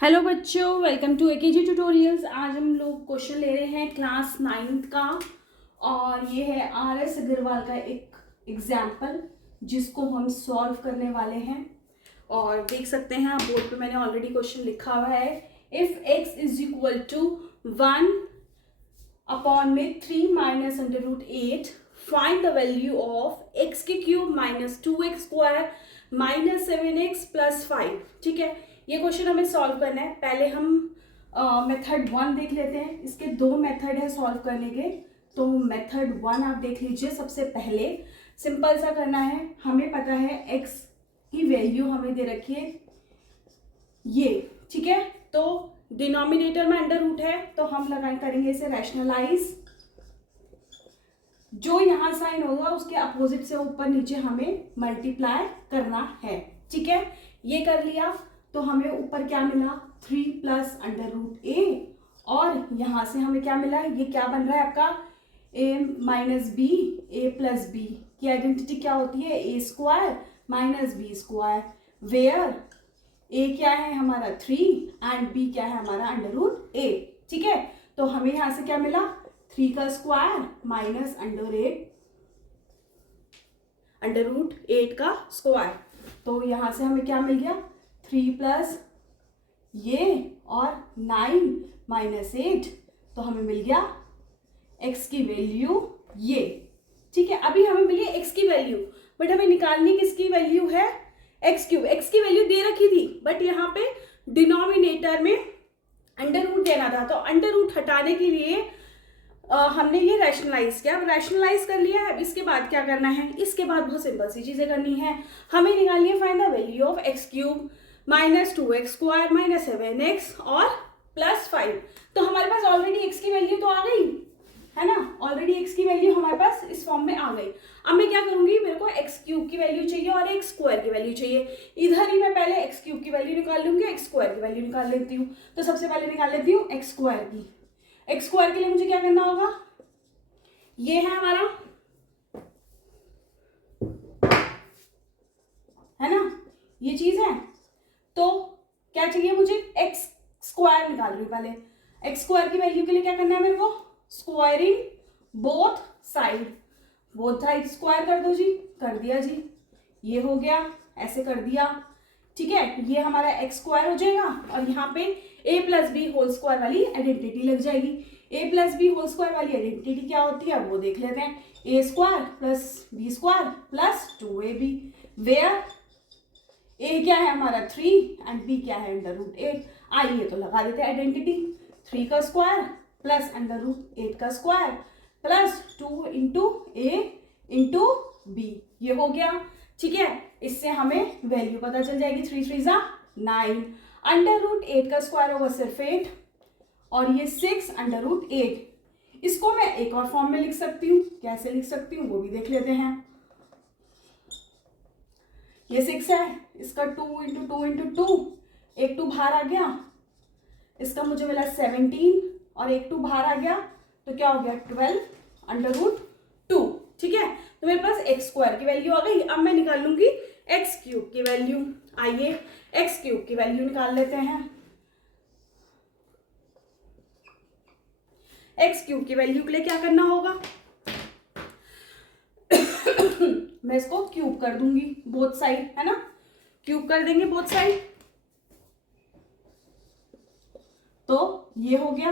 Hello बच्चों, welcome to AKG tutorials. आज हम लोग क्वेश्चन ले रहे हैं क्लास 9th का और ये है आर.एस. अग्रवाल का एक एग्जाम्पल जिसको हम सॉल्व करने वाले हैं। और देख सकते हैं आप बोर्ड पे मैंने ऑलरेडी क्वेश्चन लिखा हुआ है। If x is equal to 1 upon में 3 minus under root 8 find the value of x के cube minus 2x square minus 7x plus 5। ठीक है, ये क्वेश्चन हमें सॉल्व करना है। पहले हम मेथड 1 देख लेते हैं। इसके दो मेथड है सॉल्व करने के, तो मेथड 1 आप देख लीजिए। सबसे पहले सिंपल सा करना है। हमें पता है x की वैल्यू हमें दे रखी है ये, ठीक है। तो डिनोमिनेटर में अंडर रूट है तो हम करेंगे इसे रैशनलाइज। जो यहाँ साइन होगा उसके अपोजिट से ऊपर नीचे हमें मल्टीप्लाई करना है, ठीक है। ये कर लिया तो हमें ऊपर क्या मिला 3 प्लस अंडर रूट ए, और यहाँ से हमें क्या मिला, ये क्या बन रहा है आपका a minus B, A plus B की आइडेंटिटी क्या होती है A square minus B square, where a क्या है हमारा 3 एंड b क्या है हमारा अंडर रूट ए, ठीक है। तो हमें यहाँ से क्या मिला 3 का स्क्वायर माइनस अंडर रूट 8 का स्क्वायर। तो यहाँ से हमें क्या मिल गया 3 प्लस ये और 9 माइनस 8, तो हमें मिल गया x की वैल्यू ये, ठीक है। अभी हमें मिली x की वैल्यू, बट हमें निकालनी किसकी वैल्यू है x क्यूब। x की वैल्यू दे रखी थी बट यहाँ पे डिनोमिनेटर में अंडर रूट देना था, तो अंडर रूट हटाने के लिए हमने ये रैशनलाइज किया। अब रैशनलाइज कर लिया है, अब इसके बाद क्या करना है, इसके बाद बहुत सिंपल सी चीजें करनी है। हमें निकालनी है find the value of x cube minus 2x square minus 7x और प्लस 5। तो हमारे पास ऑलरेडी x की वैल्यू तो आ गई है ना, ऑलरेडी x की वैल्यू हमारे पास इस फॉर्म में आ गई। अब मैं क्या करूंगी, मेरे को x क्यूब की वैल्यू चाहिए और x स्क्वायर की वैल्यू चाहिए। इधर ही मैं पहले x क्यूब की वैल्यू निकाल लूंगी, x स्क्वायर की वैल्यू निकाल लेती हूँ। तो सबसे पहले निकाल लेती हूँ x स्क्वायर की। x स्क्वायर के लिए मुझे क्या करना होगा, ये है हमारा, है ना, ये चीज है। तो क्या चाहिए मुझे x स्क्वायर निकाल रही हूँ पहले। x स्क्वायर की वैल्यू के लिए क्या करना है मेरे को, स्क्वायरिंग बोथ साइड स्क्वायर कर दो जी, कर दिया जी, ये हो गया, ऐसे कर दिया, ठीक है। ये हमारा x स्क्वायर हो जाएगा और यहाँ पे a plus B whole square वाली आइडेंटिटी लग जाएगी। a plus B whole square वाली आइडेंटिटी क्या होती है वो देख लेते हैं। a square plus B square plus 2ab, where a क्या है हमारा 3 एंड b क्या है अंडर रूट 8। आइए तो लगा देते हैं आइडेंटिटी। 3 का स्क्वायर प्लस अंडर रूट 8 का स्क्वायर प्लस 2 इंटू ए इंटू बी, ये हो गया, ठीक है। इससे हमें वैल्यू पता चल जाएगी, 3 3 जा 9, अंडर रूट 8 का स्क्वायर होगा सिर्फ 8 और ये 6 अंडर रूट 8। इसको मैं एक और फॉर्म में लिख सकती हूँ, कैसे लिख सकती हूँ वो भी देख लेते हैं। ये 6 है, इसका 2 इंटू 2 इंटू 2, एक 2 बाहर आ गया, इसका मुझे मिला 17 और एक 2 बाहर आ गया, तो क्या हो गया 12 अंडर रूट 2, ठीक है। तो मेरे पास x स्क्वायर की वैल्यू आ गई। अब मैं निकाल लूंगी x क्यूब की वैल्यू। आइए x क्यूब की वैल्यू निकाल लेते हैं। x क्यूब की वैल्यू के लिए क्या करना होगा मैं इसको क्यूब कर दूंगी बोथ साइड, है ना, क्यूब कर देंगे बोथ साइड, तो ये हो गया,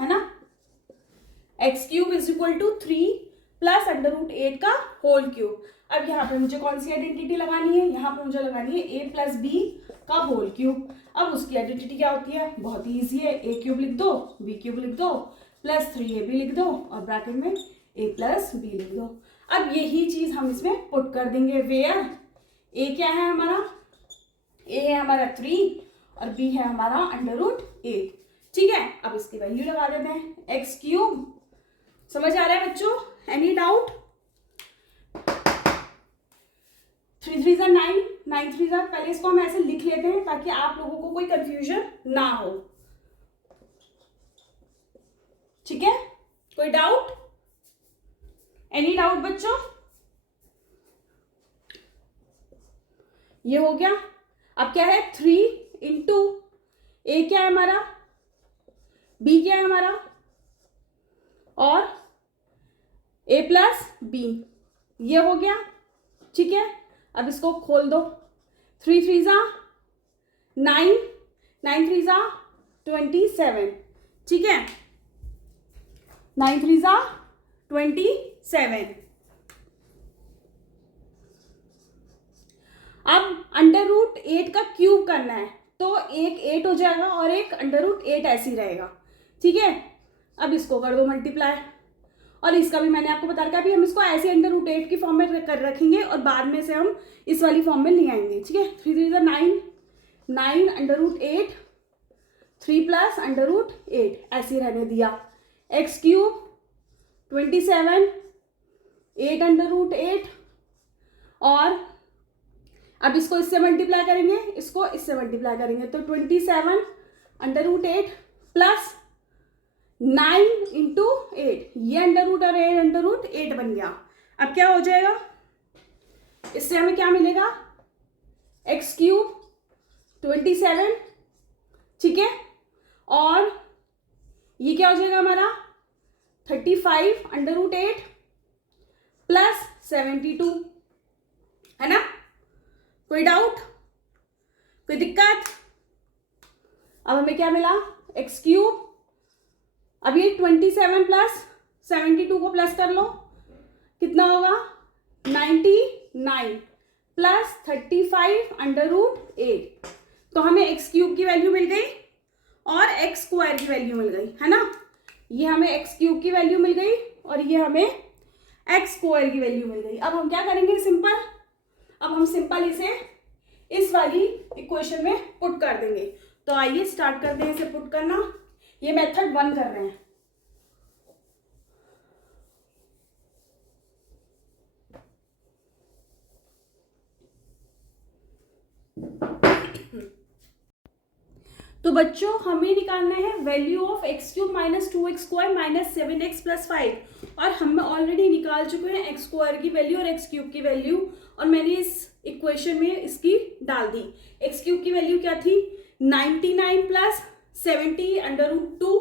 है ना। x cube is equal to 3 plus under root 8 का होल क्यूब। अब यहाँ पे मुझे कौन सी आइडेंटिटी लगानी है, यहाँ पे मुझे लगानी है a प्लस बी का होल क्यूब। अब उसकी आइडेंटिटी क्या होती है, बहुत ही ईजी है, a क्यूब लिख दो, b क्यूब लिख दो, प्लस 3ab लिख दो और ब्रैकेट में a प्लस b लिख दो। अब यही चीज हम इसमें पुट कर देंगे, वेयर a क्या है हमारा, a है हमारा 3 और b है हमारा अंडर रूट 8, ठीक है। अब इसकी वैल्यू लगा देते हैं, x क्यूब। समझ आ रहा है बच्चों, एनी डाउट। 3 3 जा 9, 9 3 जा, पहले इसको हम ऐसे लिख लेते हैं ताकि आप लोगों को कोई कंफ्यूजन ना हो, ठीक है। कोई डाउट, एनी डाउट बच्चों, ये हो गया। अब क्या है 3 इंटू ए क्या है हमारा, बी क्या है हमारा, और ए प्लस बी, ये हो गया। ठीक है, अब इसको खोल दो। 3 3 जा 9, 9 3 जा 27। ठीक है, 9 3 जा 27। अब √8 का क्यूब करना है, तो एक 8 हो जाएगा और एक √8 ऐसे ही रहेगा। ठीक है, अब इसको कर दो मल्टीप्लाई, और इसका भी मैंने आपको बता रखा है, अभी हम इसको ऐसे √8 की फॉर्म में कर रखेंगे और बाद में से हम इस वाली फॉर्म में ले आएंगे। ठीक है, 3 3 जा 9, 9 √8, 3 प्लस √8 ऐसे ही रहने दिया। एक्स क्यूब 27, 8 √8, और अब इसको इससे मल्टीप्लाई करेंगे, इसको इससे मल्टीप्लाई करेंगे, तो 27 √8 प्लस 9 इंटू 8, ये √ और 8 बन गया। अब क्या हो जाएगा, इससे हमें क्या मिलेगा, एक्स क्यूब 27। ठीक है, और ये क्या हो जाएगा हमारा 35 √8 प्लस 72, है ना। कोई डाउट, कोई दिक्कत? अब हमें क्या मिला, एक्स क्यूब, अब ये 27 प्लस 72 को प्लस कर लो, कितना होगा 99 प्लस 35 √8, तो हमें एक्स क्यूब की वैल्यू मिल गई और एक्स स्क्वायर की वैल्यू मिल गई, है ना। ये हमें एक्स क्यूब की वैल्यू मिल गई और ये हमें एक्स स्क्वायर की वैल्यू मिल गई। अब हम क्या करेंगे, सिंपल, अब हम सिंपल इसे इस वाली इक्वेशन में पुट कर देंगे। तो आइए स्टार्ट करते हैं इसे पुट करना। ये मेथड 1 कर रहे हैं। तो बच्चों हमें निकालना है value of x cube minus 2x square minus 7x plus 5, और हम ऑलरेडी निकाल चुके हैं एक्स स्क्वायर की वैल्यू और एक्स क्यूब की वैल्यू, और मैंने इस इक्वेशन में इसकी डाल दी। एक्स क्यूब की वैल्यू क्या थी, 99 प्लस 70 √2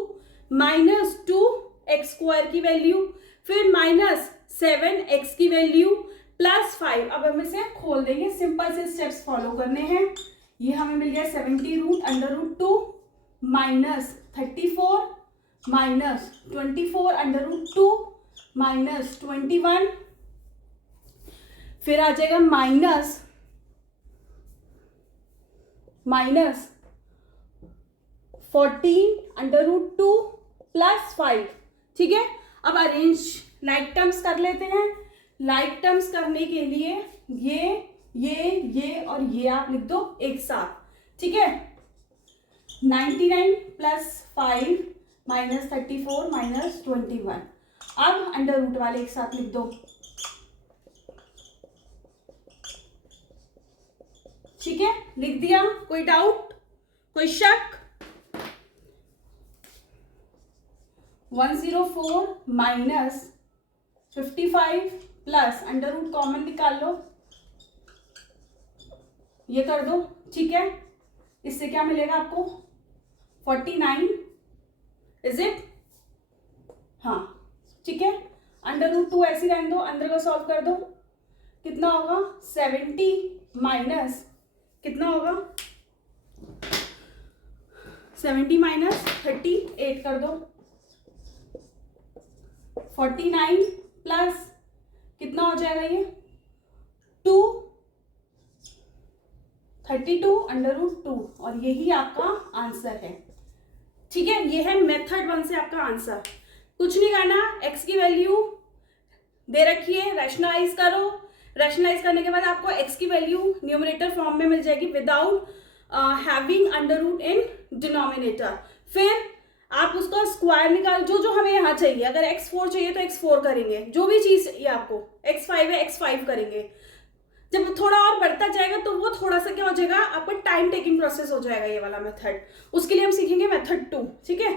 माइनस 2 एक्स स्क्वायर की वैल्यू, फिर माइनस 7x की वैल्यू प्लस 5। अब हम इसे खोल देंगे, सिंपल से स्टेप्स फॉलो करने हैं। ये हमें मिल गया 70 √2 माइनस 34 माइनस 24 √2 माइनस 21, फिर आ जाएगा माइनस 14 √2 प्लस 5। ठीक है, अब अरेंज लाइक टर्म्स कर लेते हैं। लाइक टर्म्स करने के लिए ये और ये आप लिख दो एक साथ। ठीक है, 99 प्लस 5 माइनस 34 माइनस 21, अब √ वाले एक साथ लिख दो। ठीक है, लिख दिया। कोई डाउट, कोई शक? 104 माइनस 55 प्लस √ कॉमन निकाल लो, ये कर दो। ठीक है, इससे क्या मिलेगा आपको 49, इज इट? हाँ, ठीक है, √2 ऐसे रहने दो, अंदर का सॉल्व कर दो, कितना होगा 70 माइनस कितना होगा 70 माइनस 38 कर दो, 49 प्लस कितना हो जाएगा ये 2 32 √2, और यही आपका आंसर है। ठीक है, ये है मेथड 1 से आपका आंसर। कुछ नहीं करना, एक्स की वैल्यू दे रखी है, रैशनलाइज करो। रैशनलाइज करने के बाद आपको एक्स की वैल्यू न्यूमरेटर फॉर्म में मिल जाएगी विदाउट हैविंग √ इन डिनोमिनेटर। फिर आप उसका स्क्वायर निकाल, जो हमें यहाँ चाहिए। अगर x4 चाहिए तो x4 करेंगे, जो भी चीज़ चाहिए आपको। x5 है x5 करेंगे। जब थोड़ा और बढ़ता जाएगा तो वो थोड़ा सा क्या हो जाएगा, आपका टाइम टेकिंग प्रोसेस हो जाएगा ये वाला मेथड। उसके लिए हम सीखेंगे मेथड 2। ठीक है,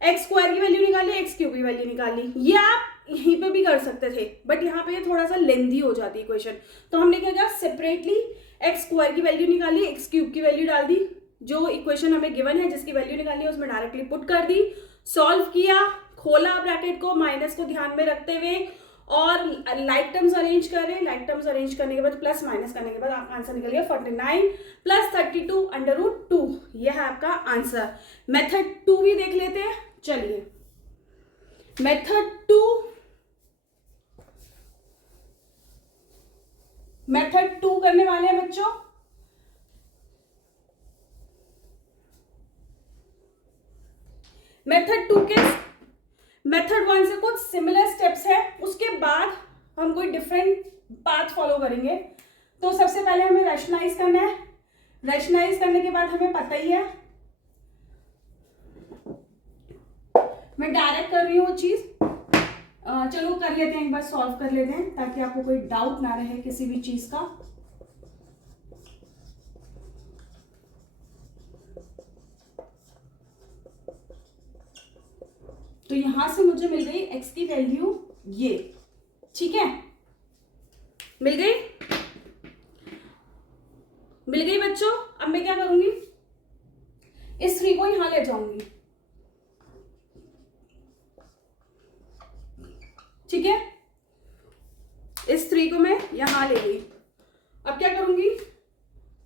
एक्स स्क्वायर की वैल्यू निकाली, एक्स क्यूब की वैल्यू निकाली। ये आप यहीं पे भी कर सकते थे, बट यहाँ पे थोड़ा सा लेंदी हो जाती है इक्वेशन, तो हमने क्या किया, सेपरेटली एक्स स्क्वायर की वैल्यू निकाली, एक्स क्यूब की वैल्यू डाल दी, जो इक्वेशन हमें गिवन है जिसकी वैल्यू निकालनी है उसमें डायरेक्टली पुट कर दी, सॉल्व किया, खोला ब्रैकेट को, माइनस को ध्यान में रखते हुए और लाइक टर्म्स अरेंज करें, लाइक टर्म्स अरेंज करने के बाद प्लस माइनस करने के बाद आपका आंसर निकल गया 49 प्लस 32 अंडर रूट 2। यह है आपका आंसर। मेथड 2 भी देख लेते हैं। चलिए मेथड 2 करने वाले हैं बच्चों। मेथड 2 के मेथड 1 से कुछ सिमिलर स्टेप्स है, उसके बाद हम कोई डिफरेंट पाथ फॉलो करेंगे। तो सबसे पहले हमें रैशनलाइज करना है। रैशनलाइज करने के बाद हमें पता ही है, मैं डायरेक्ट कर रही हूँ वो चीज। चलो कर लेते हैं, एक बार सॉल्व कर लेते हैं ताकि आपको कोई डाउट ना रहे किसी भी चीज का। तो यहां से मुझे मिल गई x की वैल्यू ये, ठीक है, मिल गई बच्चों। अब मैं क्या करूंगी, इस 3 को यहां ले जाऊंगी, ठीक है, इस 3 को मैं यहां ले गई। अब क्या करूंगी,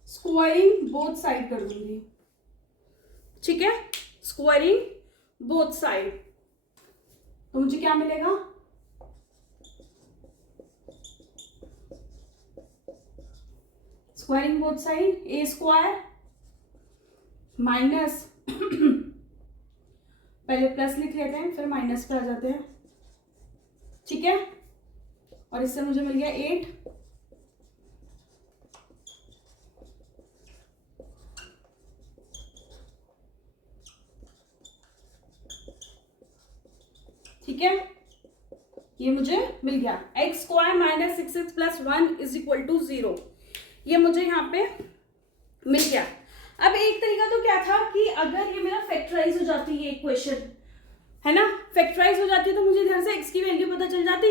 स्क्वायरिंग बोथ साइड कर दूंगी, ठीक है, स्क्वायरिंग बोथ साइड। तो मुझे क्या मिलेगा, स्क्वायरिंग बोथ साइड ए स्क्वायर माइनस पहले प्लस लिख लेते हैं फिर माइनस पे आ जाते हैं, ठीक है, और इससे मुझे मिल गया 8 ठीक है, ये मुझे मिल गया X square minus 6x plus 1 is equal to 0। ये मुझे यहाँ पे मिल गया। अब एक तरीका तो क्या था कि अगर ये मेरा फैक्टराइज हो जाती है इक्वेशन, है ना, फैक्टराइज हो जाती है तो मुझे इधर से x की वैल्यू पता चल जाती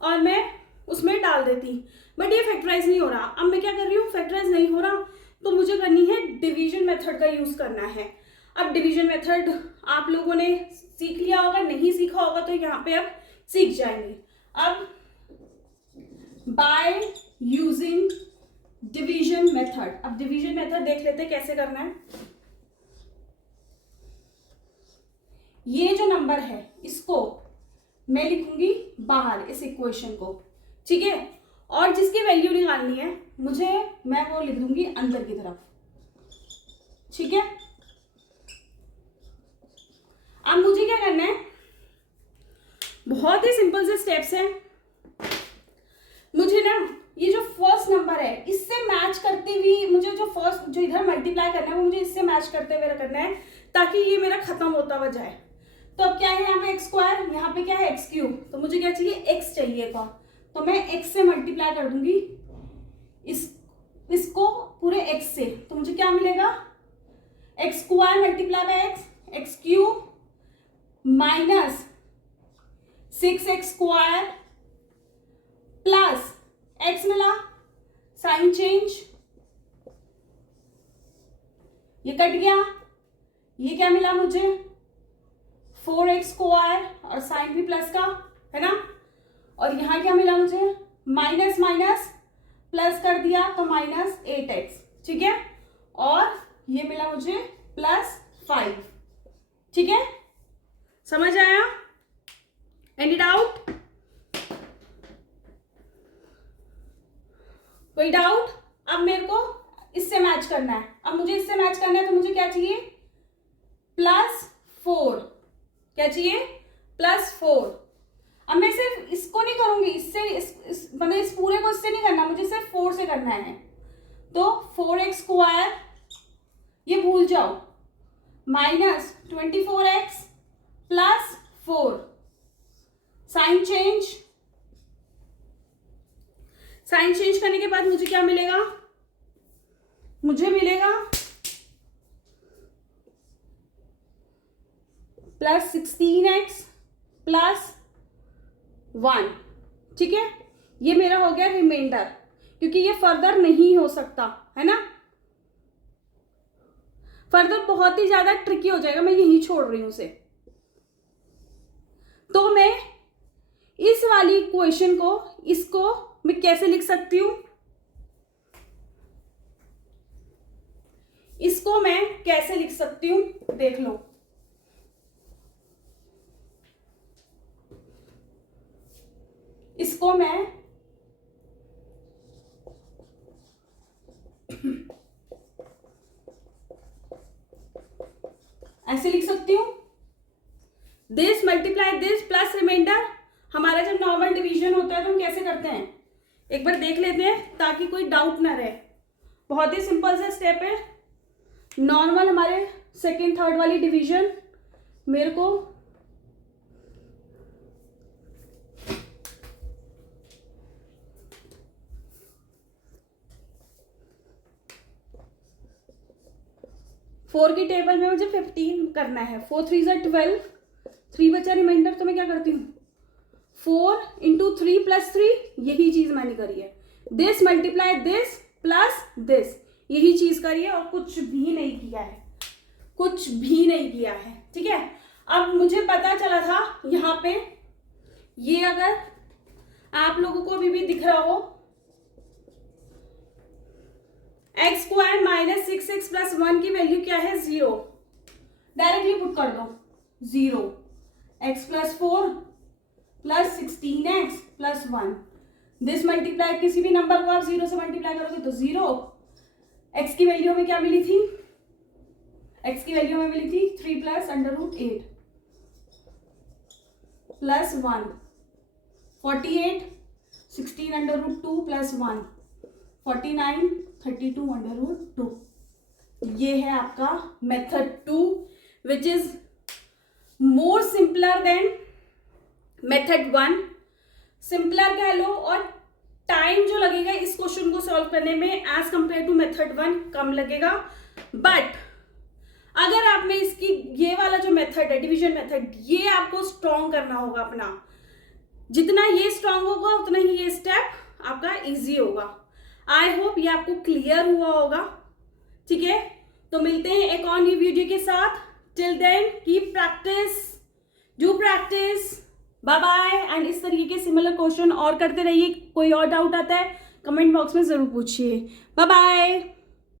और मैं उसमें डाल देती, बट ये फैक्टराइज नहीं हो रहा। अब मैं क्या कर रही हूँ, फैक्टराइज नहीं हो रहा तो मुझे करनी है डिवीजन मेथड का यूज करना है। अब डिवीजन मेथड आप लोगों ने सीख लिया होगा, नहीं सीखा होगा तो यहाँ पे अब सीख जाएंगे। अब बाय यूजिंग डिवीजन मेथड, अब डिवीजन मेथड देख लेते हैं कैसे करना है। ये जो नंबर है इसको मैं लिखूंगी बाहर इस इक्वेशन को, ठीक है, और जिसकी वैल्यू निकालनी है मुझे, मैं वो लिख दूंगी अंदर की तरफ, ठीक है। अब मुझे क्या करना है, बहुत ही सिंपल से स्टेप्स हैं। मुझे ना ये जो फर्स्ट नंबर है इससे मैच करते हुए मुझे जो इधर मल्टीप्लाई करना है वो मुझे इससे मैच करते हुए करना है ताकि ये मेरा खत्म होता हुआ जाए। तो अब क्या है, यहाँ पे एक्स स्क्वायर, यहाँ पे क्या है एक्स क्यूब, तो मुझे क्या चाहिए, एक्स चाहिए था, तो मैं एक्स से मल्टीप्लाई कर दूंगी इसको पूरे एक्स से, तो मुझे क्या मिलेगा, x square multiply by x cube minus 6x square plus x मिला, साइन चेंज, ये कट गया, ये क्या मिला मुझे 4x स्क्वायर और साइन भी प्लस का है ना, और यहां क्या मिला मुझे माइनस माइनस प्लस कर दिया तो माइनस 8x, ठीक है, और ये मिला मुझे प्लस 5, ठीक है, समझ आया, एनी डाउट, कोई डाउट। अब मेरे को इससे मैच करना है, अब मुझे इससे मैच करना है तो मुझे क्या चाहिए +4, क्या चाहिए +4। अब मैं सिर्फ इसको नहीं करूंगी, इससे मतलब इस पूरे को इससे नहीं करना, मुझे सिर्फ 4 से करना है, तो 4x स्क्वायर ये भूल जाओ minus 24x plus 4, sign change करने के बाद मुझे क्या मिलेगा, मुझे मिलेगा प्लस 16x प्लस 1, ठीक है, ये मेरा हो गया रिमाइंडर। क्योंकि ये फर्दर नहीं हो सकता, है ना। फर्दर बहुत ही ज्यादा ट्रिकी हो जाएगा, मैं यही छोड़ रही हूं उसे। तो मैं इस वाली इक्वेशन को, इसको मैं कैसे लिख सकती हूं, इसको मैं कैसे लिख सकती हूं, देख लो। इसको मैं ऐसे लिख सकती हूं, this multiply this plus remainder. हमारा जब नॉर्मल डिवीजन होता है तो हम कैसे करते हैं, एक बार देख लेते हैं ताकि कोई डाउट ना रहे। बहुत ही सिंपल सा स्टेप है। नॉर्मल हमारे सेकेंड थर्ड वाली डिवीजन, मेरे को फोर की टेबल में मुझे 15 करना है। 4 3 ज़ा 12, 3 बचा रिमाइंडर, तो मैं क्या करती हूँ 4 इंटू 3 प्लस 3, यही चीज मैंने करी है। This multiply this plus this, यही चीज करी है और कुछ भी नहीं किया है, कुछ भी नहीं किया है। ठीक है, अब मुझे पता चला था यहाँ पे, ये अगर आप लोगों को अभी भी दिख रहा हो, x square minus 6x plus 1 की वैल्यू क्या है 0, डायरेक्टली पुट कर दो 0, x plus 4 plus 16x plus 1, this multiply, किसी भी नंबर को आप 0 से मल्टीप्लाई करोगे तो 0। x की वैल्यू हमें क्या मिली थी, x की वैल्यू हमें मिली थी 3 प्लस √8 प्लस 1, 48, 16 √2 प्लस 1, 49, 32 √2। ये है आपका method 2 which is more simpler than method 1। Simpler कह लो, और टाइम जो लगेगा इस क्वेश्चन को सॉल्व करने में एज कंपेयर टू मेथड 1 कम लगेगा। बट अगर आप में इसकी ये वाला जो मेथड है डिवीजन मेथड, ये आपको स्ट्रॉन्ग करना होगा अपना। जितना ये स्ट्रॉन्ग होगा उतना ही ये स्टेप आपका इजी होगा। आई होप ये आपको क्लियर हुआ होगा। ठीक है, तो मिलते हैं एक और न्यू वीडियो के साथ। Till then keep practice, do practice, bye bye. And इस तरीके के सिमिलर क्वेश्चन और करते रहिए। कोई और डाउट आता है कमेंट बॉक्स में जरूर पूछिए। Bye bye.